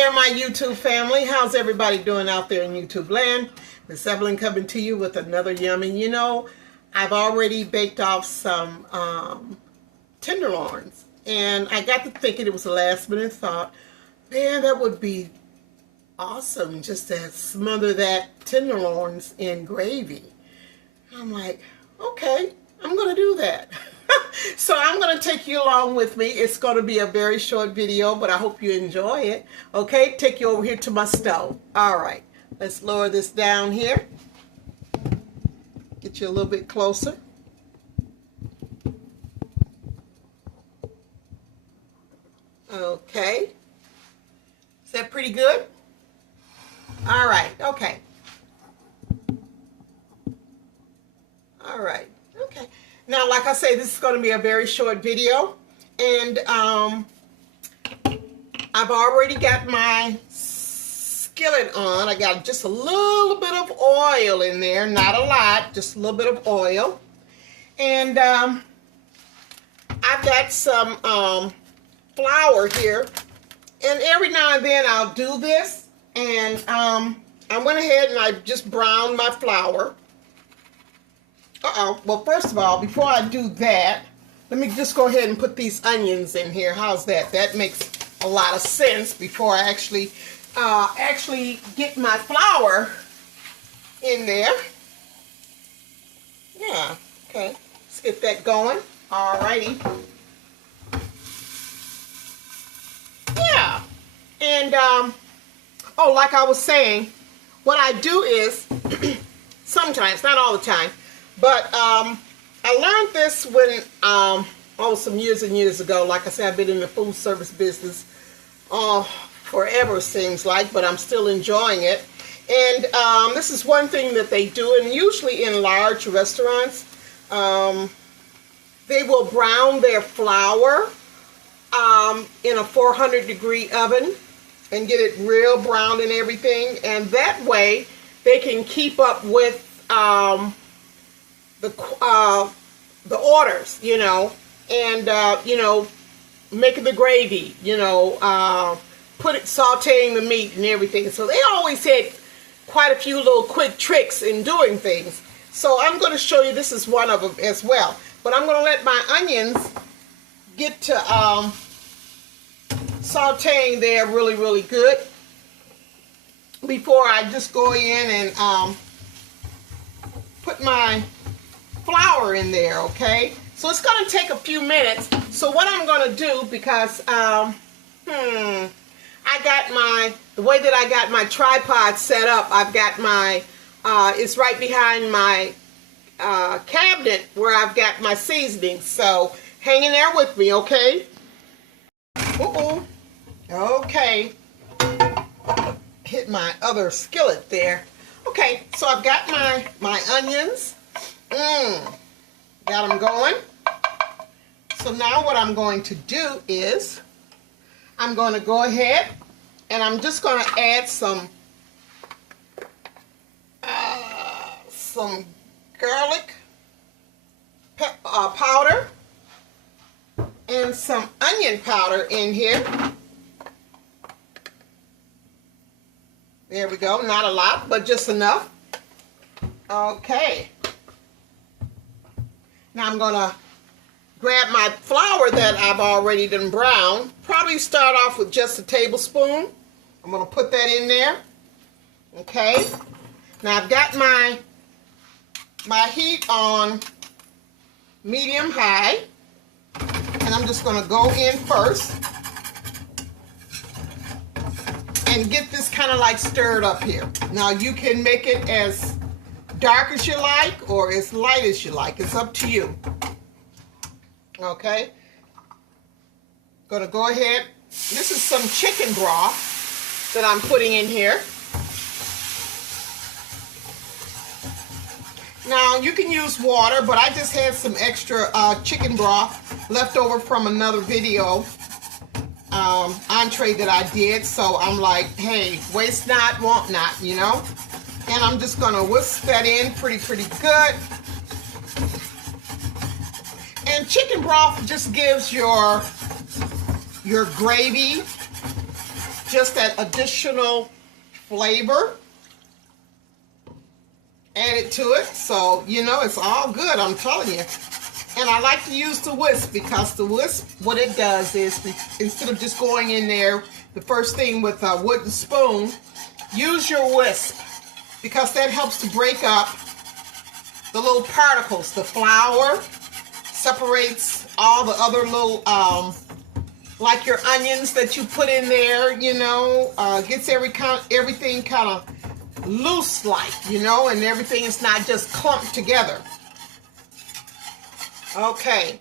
there, my YouTube family. How's everybody doing out there in YouTube land? Miss Evelyn coming to you with another yummy. You know, I've already baked off some tenderloins, and I got to thinking, it was a last minute thought, man, that would be awesome just to smother that tenderloins in gravy. I'm like, okay, I'm going to do that. So I'm going to take you along with me. It's going to be a very short video, but I hope you enjoy it. Okay, take you over here to my stove. All right, let's lower this down here. Get you a little bit closer. Okay. Is that pretty good? All right, okay. All right, okay. Now, like I say, this is going to be a very short video, and I've already got my skillet on. I got just a little bit of oil in there, not a lot, just a little bit of oil. And I've got some flour here, and every now and then I'll do this, and I went ahead and I just browned my flour. Well, first of all, before I do that, let me just go ahead and put these onions in here. How's that? That makes a lot of sense before I actually get my flour in there. Yeah, okay. Let's get that going. Alrighty. Yeah. And, oh, like I was saying, what I do is, sometimes, not all the time, but I learned this when, some years and years ago. Like I said, I've been in the food service business forever, it seems like, but I'm still enjoying it. And this is one thing that they do, and usually in large restaurants, they will brown their flour in a 400-degree oven and get it real brown and everything. And that way, they can keep up with the orders, you know, and you know, making the gravy, you know, sauteing the meat and everything. So they always had quite a few little quick tricks in doing things. So I'm going to show you, this is one of them as well. But I'm going to let my onions get to sauteing there really, really good before I just go in and put my flour in there, okay? So it's going to take a few minutes. So what I'm going to do, because I got the way that I got my tripod set up, I've got my, it's right behind my cabinet where I've got my seasonings. So hang in there with me, okay? Okay. Hit my other skillet there. Okay, so I've got my onions. Got them going. So now what I'm going to do is I'm going to go ahead and I'm just going to add some garlic powder and some onion powder in here. There we go. Not a lot, but just enough. Okay. Now I'm going to grab my flour that I've already done browned. Probably start off with just a tablespoon. I'm going to put that in there. Okay. Now I've got my heat on medium high. And I'm just going to go in first and get this kind of like stirred up here. Now you can make it as dark as you like or as light as you like. It's up to you. Okay. Gonna go ahead. This is some chicken broth that I'm putting in here. Now you can use water, but I just had some extra chicken broth left over from another video entree that I did. So I'm like, hey, waste not, want not, you know. And I'm just gonna whisk that in pretty good. And chicken broth just gives your gravy just that additional flavor added to it. So, you know, it's all good, I'm telling you. And I like to use the whisk, because the whisk, what it does is, instead of just going in there the first thing with a wooden spoon, use your whisk, because that helps to break up the little particles. The flour separates all the other little, like your onions that you put in there, you know, gets everything kind of loose like, you know, and everything is not just clumped together. Okay,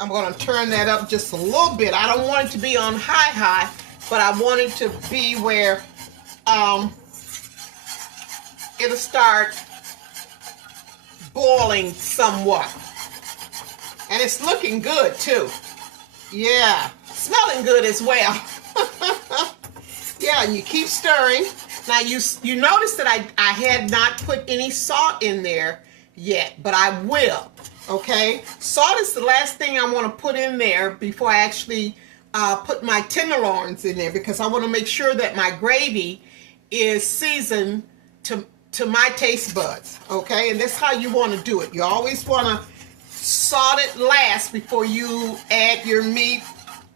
I'm going to turn that up just a little bit. I don't want it to be on high, but I want it to be where it'll start boiling somewhat. And it's looking good too. Yeah, smelling good as well. Yeah, and you keep stirring. Now you notice that I had not put any salt in there yet, but I will. Okay, salt is the last thing I want to put in there before I actually put my tenderloins in there, because I want to make sure that my gravy is seasoned to my taste buds. Okay, and that's how you want to do it. You always want to salt it last before you add your meat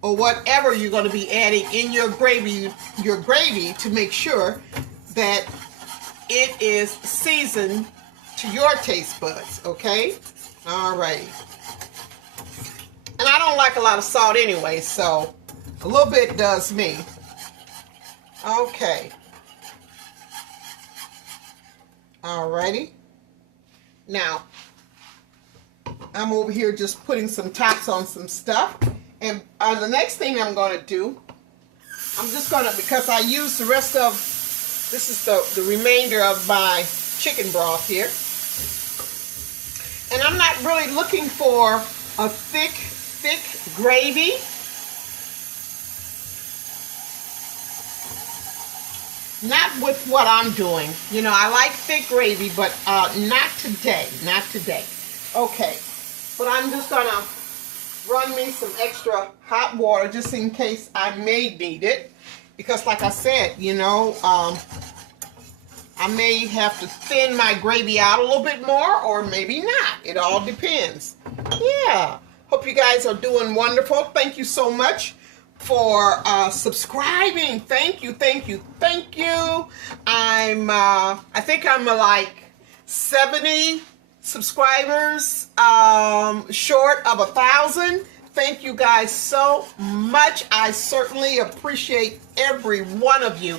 or whatever you're going to be adding in your gravy to make sure that it is seasoned to your taste buds. Okay. All right. And I don't like a lot of salt anyway, so a little bit does me. Okay. All righty. Now, I'm over here just putting some tops on some stuff. And the next thing I'm going to do, I'm just going to, because I use the rest of, this is the remainder of my chicken broth here. And I'm not really looking for a thick gravy. Not with what I'm doing. You know, I like thick gravy, but not today. Not today. Okay. But I'm just going to run me some extra hot water just in case I may need it. Because like I said, you know, I may have to thin my gravy out a little bit more, or maybe not. It all depends. Yeah. Hope you guys are doing wonderful. Thank you so much for subscribing. Thank you, thank you, thank you. I think I'm like 70 subscribers short of 1,000. Thank you guys so much. I certainly appreciate every one of you.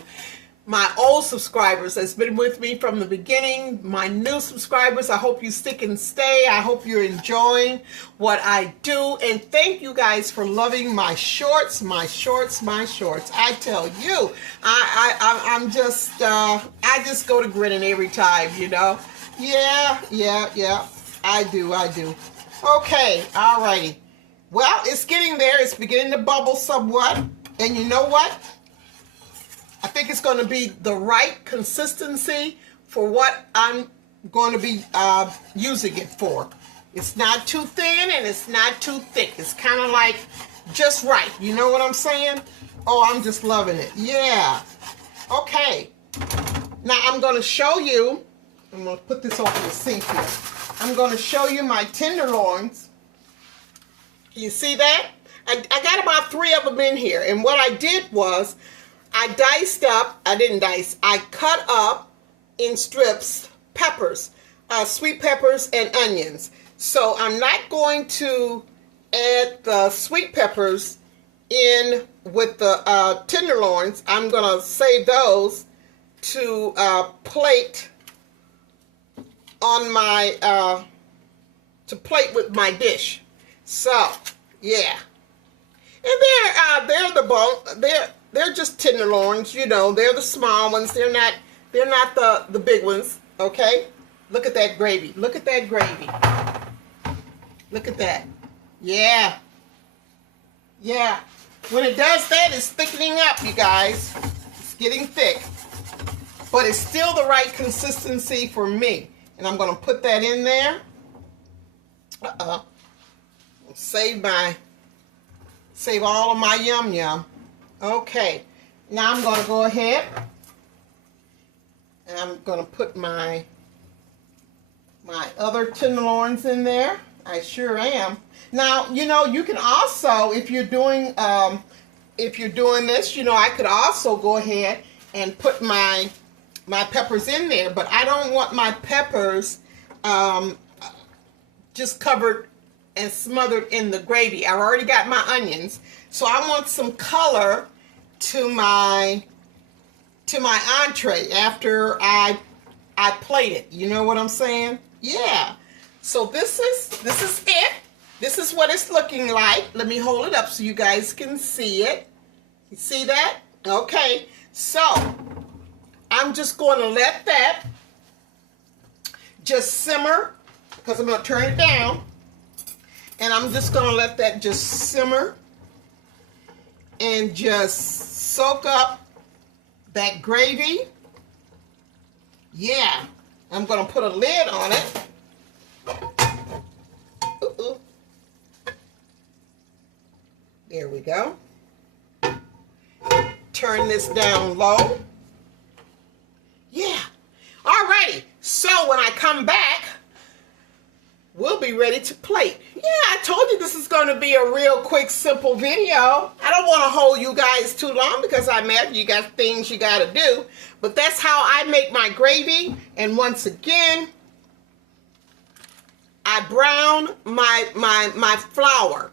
My old subscribers that's been with me from the beginning, my new subscribers, I hope you stick and stay. I hope you're enjoying what I do. And thank you guys for loving my shorts, my shorts, my shorts. I tell you, I'm just, I just go to grinning every time, you know. Yeah, I do. Okay, alrighty. Well, it's getting there. It's beginning to bubble somewhat. And you know what? I think it's going to be the right consistency for what I'm going to be using it for. It's not too thin and it's not too thick. It's kind of like just right. You know what I'm saying? Oh, I'm just loving it. Yeah. Okay. Now I'm going to show you. I'm going to put this over the sink here. I'm going to show you my tenderloins. Can you see that? I got about 3 of them in here. And what I did was, I diced up, I cut up in strips peppers, sweet peppers and onions. So I'm not going to add the sweet peppers in with the tenderloins. I'm going to save those to plate on my, to plate with my dish. So, yeah. And they're the bone, they're just tenderloins, you know. They're the small ones. They're not the big ones. Okay. Look at that gravy. Look at that gravy. Look at that. Yeah. Yeah. When it does that, it's thickening up, you guys. It's getting thick, but it's still the right consistency for me. And I'm going to put that in there. Save all of my yum yum. Okay, Now I'm going to go ahead and I'm going to put my other tenderloins in there. I sure am. Now, you know, you can also, if you're doing this, you know, I could also go ahead and put my peppers in there, but I don't want my peppers just covered and smothered in the gravy. I've already got my onions, so I want some color to my entree after I plate it. You know what I'm saying? Yeah. So this is it. This is what it's looking like. Let me hold it up so you guys can see it. You see that? Okay. So I'm just going to let that just simmer, because I'm going to turn it down. And I'm just going to let that just simmer and just soak up that gravy. Yeah. I'm going to put a lid on it. Ooh. There we go. Turn this down low. Yeah. Alrighty. So when I come back, we'll be ready to plate. Yeah, I told you this is going to be a real quick, simple video. I don't want to hold you guys too long because I imagine you got things you got to do. But that's how I make my gravy. And once again, I brown my flour.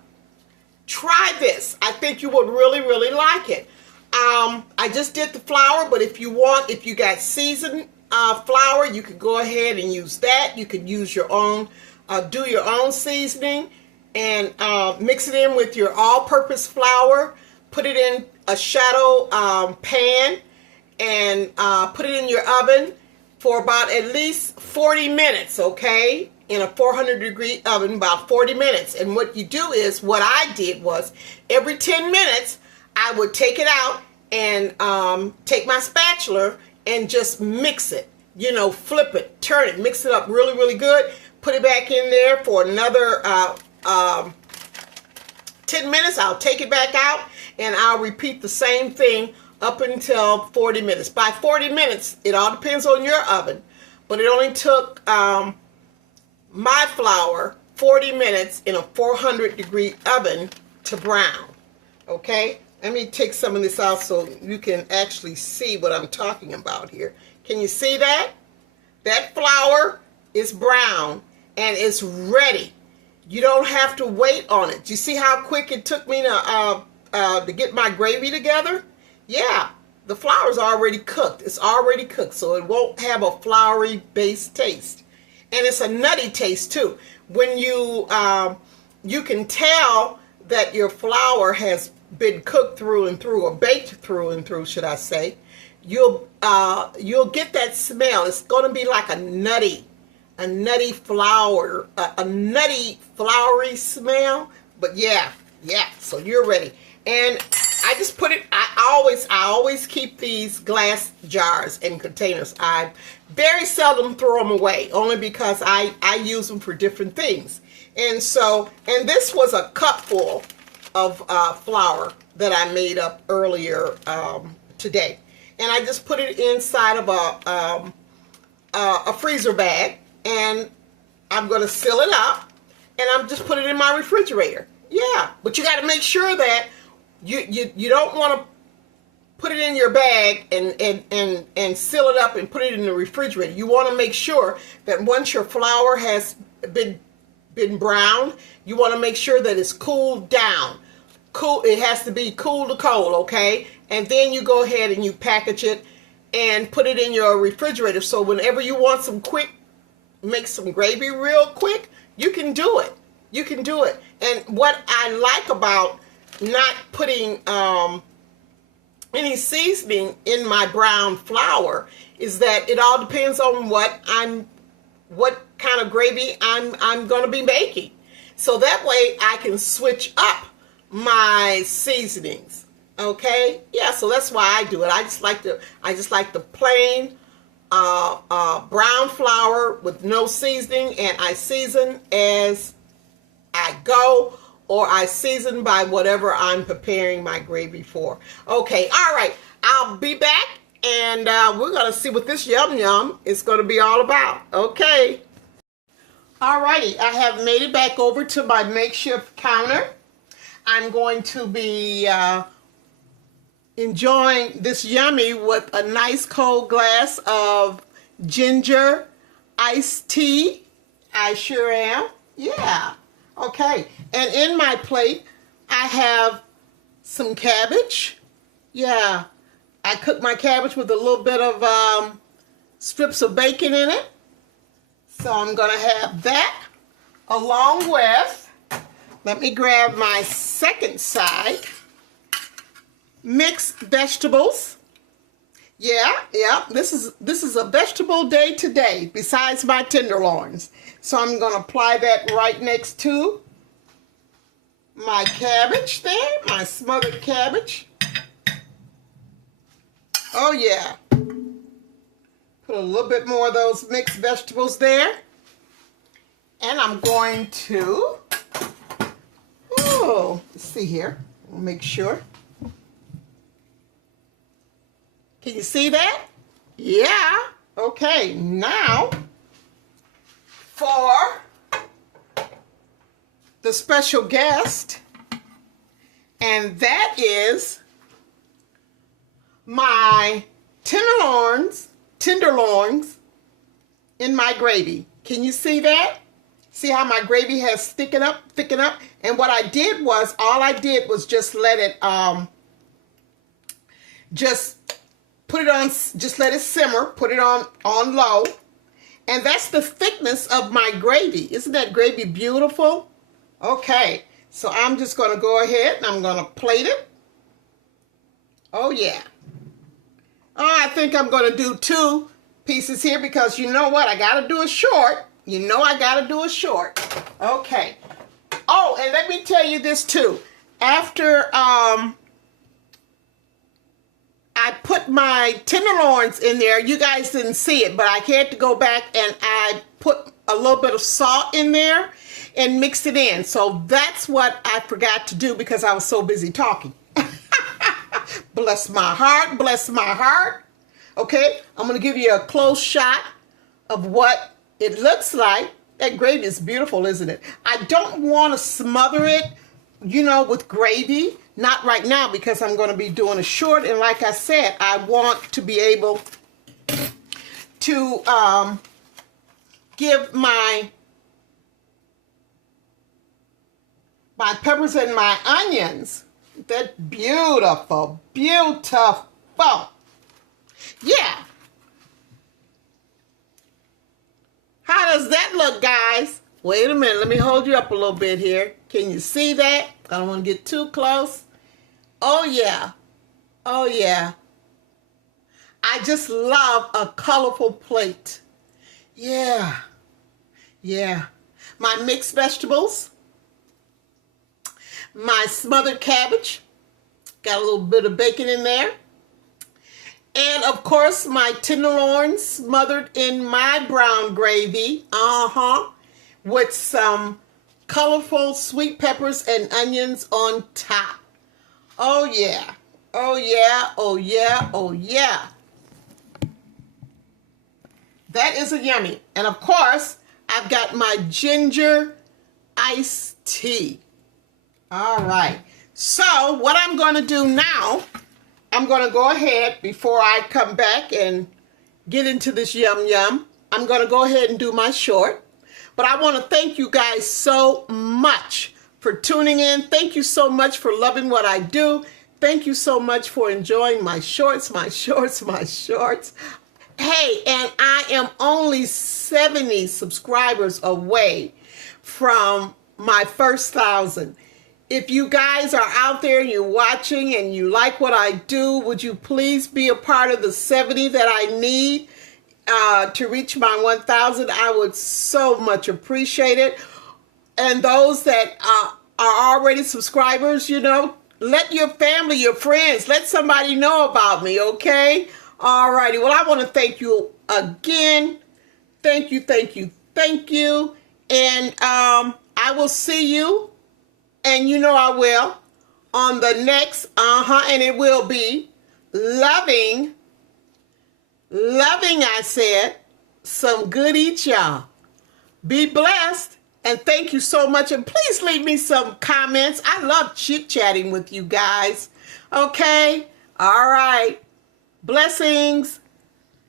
Try this. I think you would really, really like it. I just did the flour, but if you got seasoned flour, you could go ahead and use that. You could use your own, do your own seasoning and mix it in with your all-purpose flour. Put it in a shadow pan and put it in your oven for about at least 40 minutes, okay? In a 400-degree oven, about 40 minutes. And what you do is, what I did was, every 10 minutes, I would take it out and take my spatula and just mix it. You know, flip it, turn it, mix it up really, really good. Put it back in there for another 10 minutes. I'll take it back out and I'll repeat the same thing up until 40 minutes. By 40 minutes, it all depends on your oven, but it only took my flour 40 minutes in a 400-degree oven to brown. Okay, let me take some of this out so you can actually see what I'm talking about here. Can you see that? That flour is brown and it's ready. You don't have to wait on it. Do you see how quick it took me to get my gravy together? Yeah, the flour's already cooked. It's already cooked, so it won't have a floury based taste. And it's a nutty taste too. When you can tell that your flour has been cooked through and through, or baked through and through, should I say. You'll get that smell. It's going to be like a nutty flour, a nutty floury smell. But yeah. So you're ready. And I just put it. I always keep these glass jars and containers. I very seldom throw them away, only because I use them for different things. And this was a cupful of flour that I made up earlier today, and I just put it inside of a freezer bag, and I'm going to seal it up, and I'm just put it in my refrigerator. Yeah, but you got to make sure that you don't want to put it in your bag and seal it up and put it in the refrigerator. You want to make sure that once your flour has been browned, you want to make sure that it's cooled down. Cool. It has to be cool to cold, okay? And then you go ahead and you package it and put it in your refrigerator. So whenever you want make some gravy real quick, you can do it. You can do it. And what I like about not putting any seasoning in my brown flour is that it all depends on what kind of gravy I'm going to be making. So that way I can switch up my seasonings. Okay? Yeah, so that's why I do it. I just like the plain brown flour with no seasoning, and I season as I go, or I season by whatever I'm preparing my gravy for. Okay, all right. I'll be back, and we're going to see what this yum yum is going to be all about. Okay. Alrighty, I have made it back over to my makeshift counter. I'm going to be enjoying this yummy with a nice cold glass of ginger iced tea. I sure am. Yeah. Okay. And in my plate, I have some cabbage. Yeah. I cooked my cabbage with a little bit of strips of bacon in it. So I'm going to have that along with, let me grab my second side, mixed vegetables. Yeah, this is a vegetable day today besides my tenderloins. So I'm going to apply that right next to my cabbage there, my smothered cabbage. Oh yeah. Put a little bit more of those mixed vegetables there. And I'm going to, let's see here. We'll make sure. Can you see that? Yeah. Okay, now for the special guest, and that is my tenderloins in my gravy. Can you see that? See how my gravy has thickened up? And what I did was, all I did was just let it, just put it on, just let it simmer, put it on low. And that's the thickness of my gravy. Isn't that gravy beautiful? Okay, so I'm just going to go ahead and I'm going to plate it. Oh yeah. Oh, I think I'm going to do 2 pieces here because you know what? I got to do a short. You know I got to do a short. Okay. Oh, and let me tell you this too. After I put my tenderloins in there, you guys didn't see it, but I had to go back and I put a little bit of salt in there and mixed it in. So that's what I forgot to do because I was so busy talking. Bless my heart, bless my heart. Okay, I'm going to give you a close shot of what it looks like. That gravy is beautiful, isn't it? I don't want to smother it, you know, with gravy. Not right now because I'm going to be doing a short. And like I said, I want to be able to give my peppers and my onions that beautiful. Yeah. How does that look, guys? Wait a minute. Let me hold you up a little bit here. Can you see that? I don't want to get too close. Oh, yeah. Oh, yeah. I just love a colorful plate. Yeah. Yeah. My mixed vegetables. My smothered cabbage. Got a little bit of bacon in there. And, of course, my tenderloins smothered in my brown gravy. With some colorful sweet peppers and onions on top. Oh, yeah. Oh, yeah. Oh, yeah. Oh, yeah. That is a yummy. And, of course, I've got my ginger iced tea. All right. So, what I'm going to do now, I'm going to go ahead, before I come back and get into this yum yum, I'm going to go ahead and do my short. But I want to thank you guys so much for tuning in. Thank you so much for loving what I do. Thank you so much for enjoying my shorts. Hey, and I am only 70 subscribers away from my first 1,000. If you guys are out there and you're watching and you like what I do, would you please be a part of the 70 that I need to reach my 1,000? I would so much appreciate it. And those that are already subscribers, you know, let your family, your friends, let somebody know about me, okay? All righty. Well, I want to thank you again. Thank you. And I will see you, and you know I will, on the next, and it will be loving, I said, some good eats, y'all. Be blessed, and thank you so much. And please leave me some comments. I love chit-chatting with you guys. Okay? All right. Blessings.